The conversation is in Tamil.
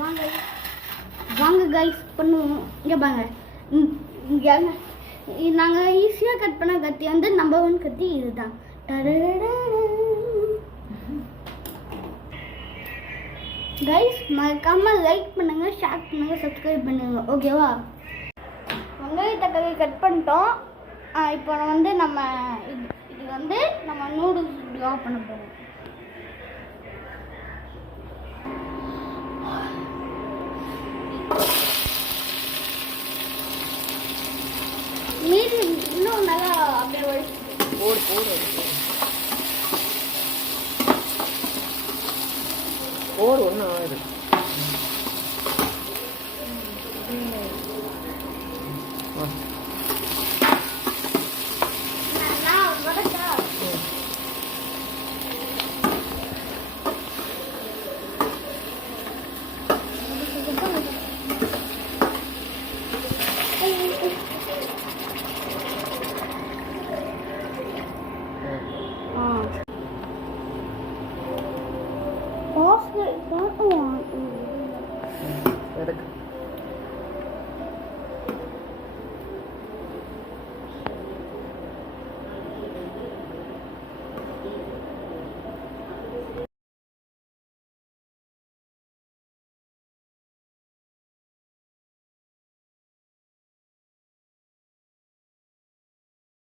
வாங்க வாங்க கைஸ் பண்ணுவோம். இங்கே பாங்க, இங்கே நாங்கள் ஈஸியாக கட் பண்ண கத்தி வந்து நம்பர் 1 கத்தி இதுதான். கைஸ் மறக்காம லைக் பண்ணுங்க, ஷேர் பண்ணுங்க, சப்ஸ்கிரைப் பண்ணுங்க. ஓகேவா? வெங்காய தக்காளி கட் பண்ணிட்டோம். இப்போ வந்து நம்ம இது வந்து நம்ம நூடுல்ஸ் ட்ரா பண்ண போகிறோம். மீதி இன்னும் நல்லா அப்படியே போடு ஒன்றும் ஆகுது.